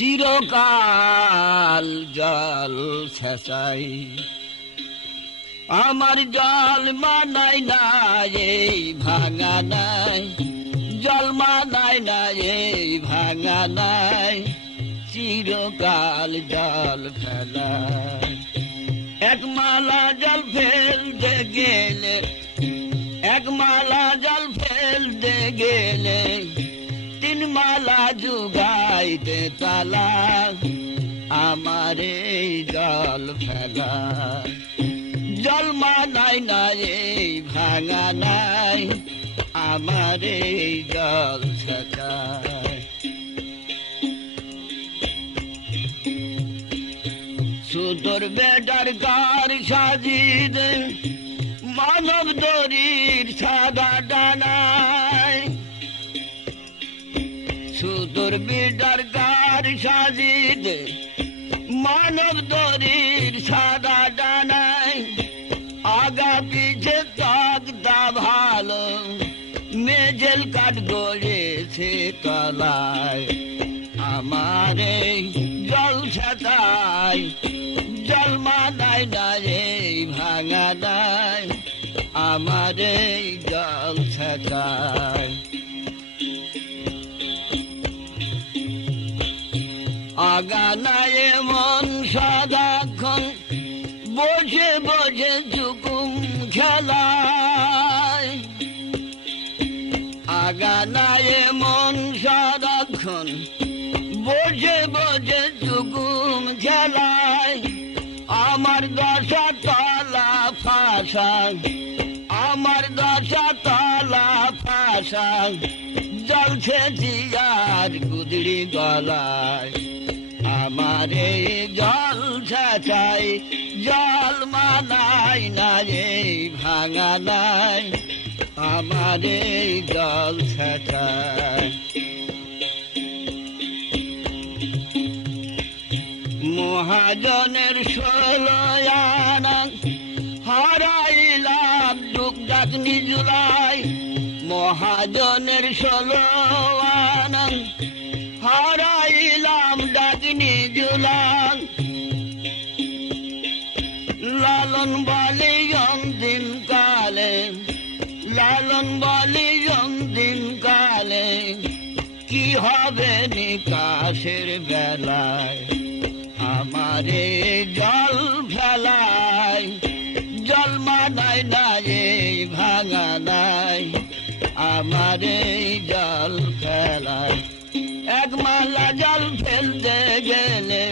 চিরকাল জল ছেঁচাই আমার জল মানাই না এই ভাঙা নাই জল মানাই না এই ভাঙা নাই চিরকাল জল ফেলাই এক মালা জল ফেলতে গেলে এক মালা জল ফেলতে গেলে তিন মালা জুগাইতে তালা আমার এই জল ফেলা জল মানাই না এই ভাঙা নাই আমার এই জল ছেঁচাই সুতোর বেটার গার সাজিদ মানব দরির সাদা ডানায় সুতোর বেটার গার সাজিদ মানব দরির সাদা ডানায় আগা পিছে তাকদা ভালো মেজেল কাঠ গড়েছে তলায় আমার এই জল ছেঁচাই জল মানাই না এই ভাঙা নাই আমার এই জল ছেঁচাই আগা নাই মন সাদাক্ষণ বসে বসে চুকুম খেলায় আগা নাই মন সাদাক্ষণ বসে বসে চুকুম খেলায় আমার দশা তলা ফাঁসা আমার দশা তলা ফাঁসা জলছে জিয়ার গুদড়ি গলায় আমার এই জল ছেঁচাই জল মানাই না এই ভাঙা নাই আমার এই জল ছেঁচাই মহাজনের 16 আনা হারাইলাম ডুক ডাকনি জুলাই মহাজনের 16 আনা হারাইলাম ডাকনি জুলাই লালন বলি দিন কালে লালন বলি দিন কালে কি হবে নিকাশের বেলায় আমারে জল ফেলাই জল মানাই না এই ভাঙা নাই আমারে জল ফেলাই এক মালা জল ফেলতে গেলে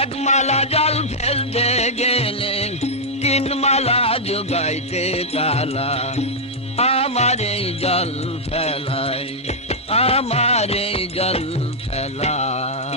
এক মালা জল ফেলতে গেলে তিন মালা জোগাইতে তালা আমারে জল ফেলাই আমারে জল ফেলাই